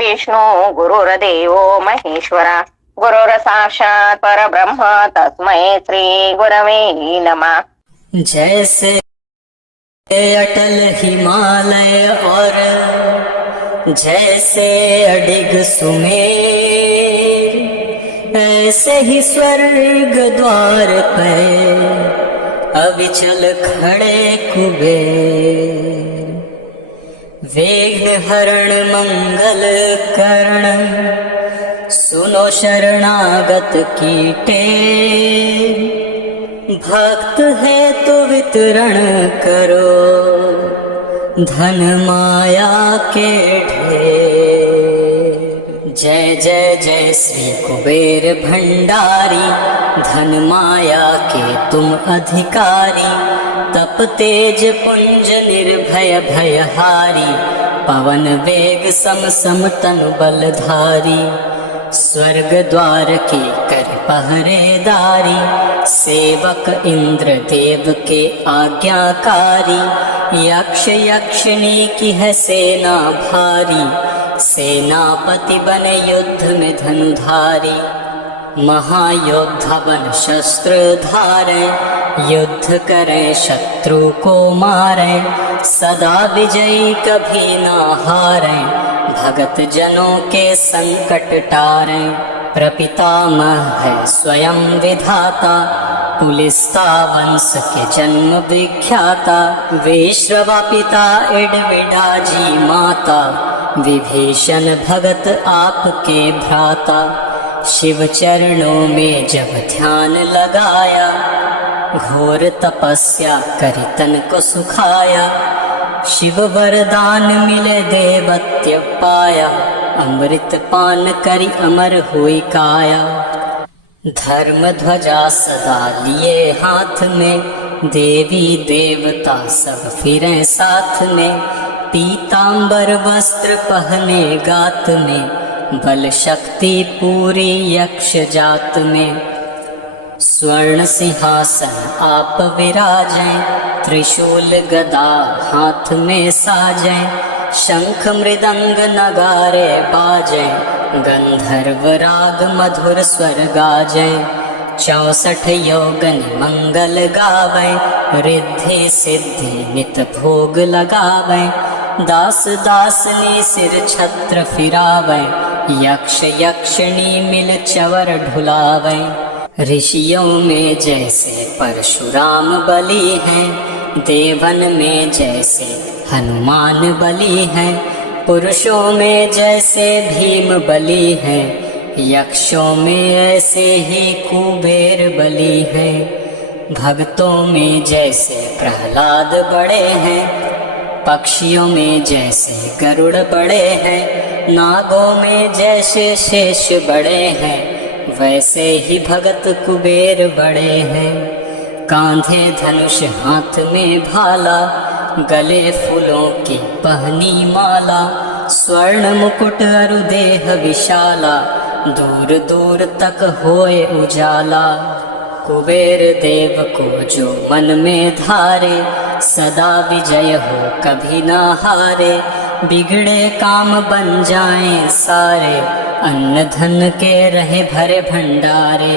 विष्णु गुरुर्देवो महेश्वरा गुरुर साक्षात् परब्रह्म तस्मै श्री गुरवे नमः। जैसे अटल हिमालय और जैसे अडिग सुमेर, ऐसे ही स्वर्ग द्वार पे अविचल खड़े कुबेर। वेग हरण मंगल करण, सुनो शरणागत की टेर। भक्त है तो वितरण करो, धन माया के ढेर। जय जय जय श्री कुबेर भंडारी, धन माया के तुम अधिकारी। तप तेज पुंज निर्भय भयहारी, पवन वेग सम सम तनु बलधारी। स्वर्ग द्वार की कर पहरेदारी, सेवक इंद्र देव के आज्ञाकारी। यक्ष यक्षिणी की है सेना भारी, सेनापति बने युद्ध में धनुधारी। महायोद्धा बन शस्त्र धारे, युद्ध करें शत्रु को मारें। सदा विजयी कभी ना हारें, भगत जनों के संकट टारें। प्रपितामह है स्वयं विधाता, पुलिस्ता वंश के जन्म विख्याता। विश्रवा पिता इडविडाजी माता, विभीषण भगत आपके भ्राता। शिव चरणों में जब ध्यान लगाया, घोर तपस्या करी तन को सुखाया। शिव वरदान मिले देवत्य पाया, अमृत पान करी अमर हुई काया। धर्म ध्वजा सदा लिए हाथ में, देवी देवता सब फिरे साथ में। पीतांबर वस्त्र पहने गात में, बल शक्ति पूरी यक्ष जात में। स्वर्ण सिंहासन आप विराजें, त्रिशूल गदा हाथ में साजें। शंख मृदंग नगारे बाजें, गंधर्व राग मधुर स्वर गाजें। 64 योगन मंगल गावें, रिद्धि सिद्धि नित भोग लगावें। दास दासनी सिर छत्र फिरावें, यक्ष यक्षिणी मिल चवर ढुलावें। ऋषियों में जैसे परशुराम बली हैं, देवन में जैसे हनुमान बली हैं। पुरुषों में जैसे भीम बली हैं, यक्षों में ऐसे ही कुबेर बली हैं। भक्तों में जैसे प्रहलाद बड़े हैं, पक्षियों में जैसे गरुड़ बड़े हैं। नागों में जैसे शेष बड़े हैं, वैसे ही भगत कुबेर बड़े हैं। कांधे धनुष हाथ में भाला, गले फूलों की पहनी माला। स्वर्ण मुकुट अरु देह विशाला, दूर दूर तक होए उजाला। कुबेर देव को जो मन में धारे, सदा विजय हो कभी ना हारे। बिगड़े काम बन जाएं सारे, अन्न धन के रहे भरे भंडारे।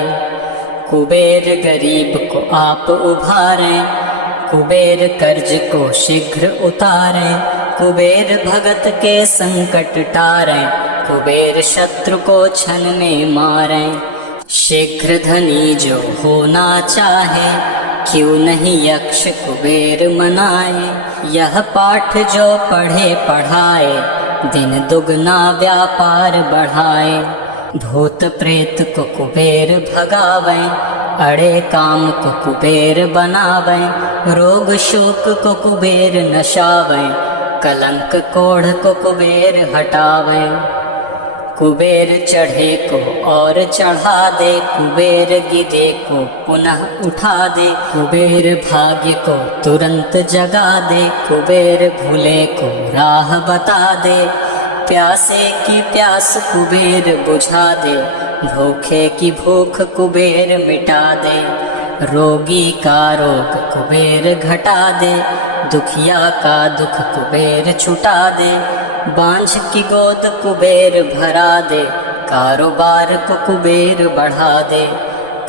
कुबेर गरीब को आप उभारें, कुबेर कर्ज को शीघ्र उतारें। कुबेर भगत के संकट टारें, कुबेर शत्रु को क्षण में मारें। शीघ्र धनी जो होना चाहे, क्यों नहीं यक्ष कुबेर मनाए। यह पाठ जो पढ़े पढ़ाए, दिन दुगना व्यापार बढ़ाए। भूत प्रेत को कुबेर भगावें, अड़े काम को कुबेर बनावें। रोग शोक को कुबेर नशावें, कलंक कोढ़ को कुबेर हटावें। कुबेर चढ़े को और चढ़ा दे, कुबेर गिरे को पुनः उठा दे। कुबेर भाग्य को तुरंत जगा दे, कुबेर भूले को राह बता दे। प्यासे की प्यास कुबेर बुझा दे, भूखे की भूख कुबेर मिटा दे। रोगी का रोग कुबेर घटा दे, दुखिया का दुख कुबेर छुटा दे। बांझ की गोद कुबेर भरा दे, कारोबार को कुबेर बढ़ा दे,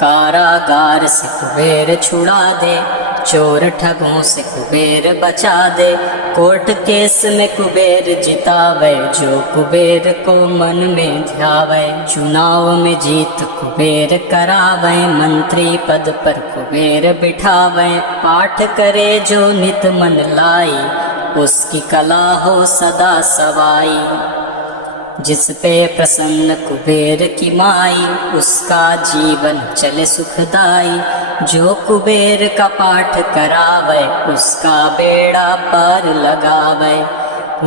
कारागार से कुबेर छुड़ा दे, चोर ठगों से कुबेर बचा दे, कोर्ट केस में कुबेर जितावे, जो कुबेर को मन में ध्यावे, चुनाव में जीत कुबेर करावे, मंत्री पद पर कुबेर बिठावे, पाठ करे जो नित मन लाई, उसकी कला हो सदा सवाई, जिस पे प्रसन्न कुबेर की माई, उसका जीवन चले सुखदाई, जो कुबेर का पाठ करावे, उसका बेड़ा पार लगावे,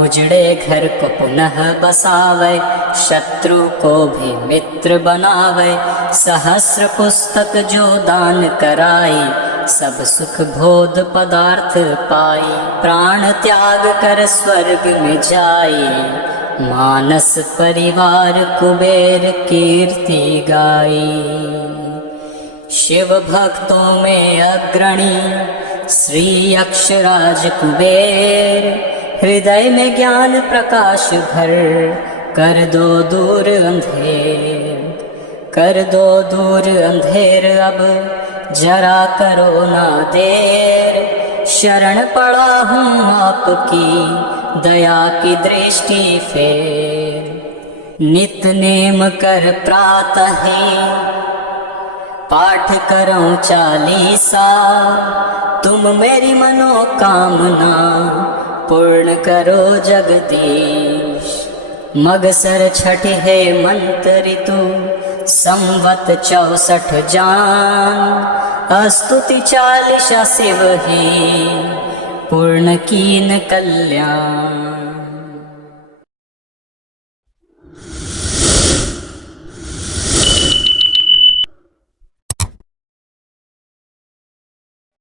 उजड़े घर को पुनः बसावे, शत्रु को भी मित्र बनावे, सहस्र पुस्तक जो दान कराई, सब सुख भोग पदार्थ पाई, प्राण त्याग कर स्वर्ग में जाई, मानस परिवार कुबेर कीर्ति गाई। शिव भक्तों में अग्रणी श्री अक्षराज कुबेर, हृदय में ज्ञान प्रकाश भर, कर दो दूर अंधेर, कर दो दूर अंधेर, अब जरा करो ना देर, शरण पड़ा हूँ आपकी दया की दृष्टि फेर, नित नेम कर प्रातः पाठ करो चालीसा, तुम मेरी मनोकामना पूर्ण करो जगदीश। मगसर छठ है मंत ऋतु, संवत 64 जान, स्तुति चालीसा शिव ही पूर्ण कीन कल्याण।